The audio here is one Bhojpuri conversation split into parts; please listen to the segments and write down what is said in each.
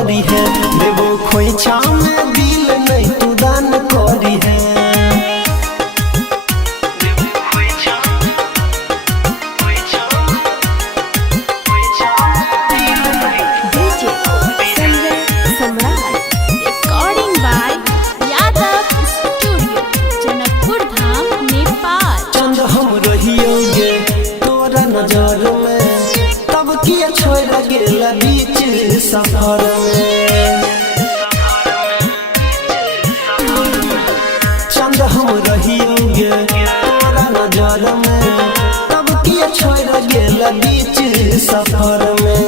करी है, देवो खोइछा में दिल नहीं तू दान करी है। नजर में तब किया छोड़ गेला बीच सफर में, चंद हम रहियोगे तोरा नजर में तब किया छोड़ गेला बीच सफर में।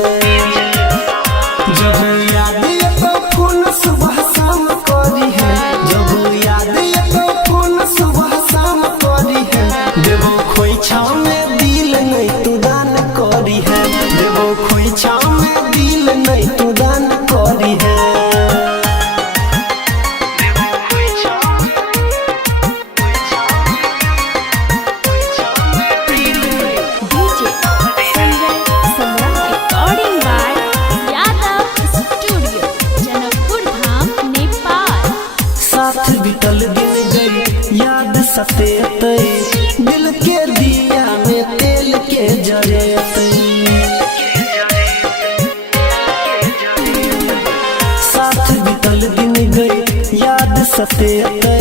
जब याद तो फोन सुबह शाम करी है, जब याद तो फोन सुबह शाम करी है, देवो खोइछा में दिल नहीं तू दान करी है, देवो खोइछा में दिल नहीं तू दान करी है। साथ बीतल दिन गई याद सतेते, दिल के दिया में तेल के जरेते। साथ बीतल दिन गई याद सतेते,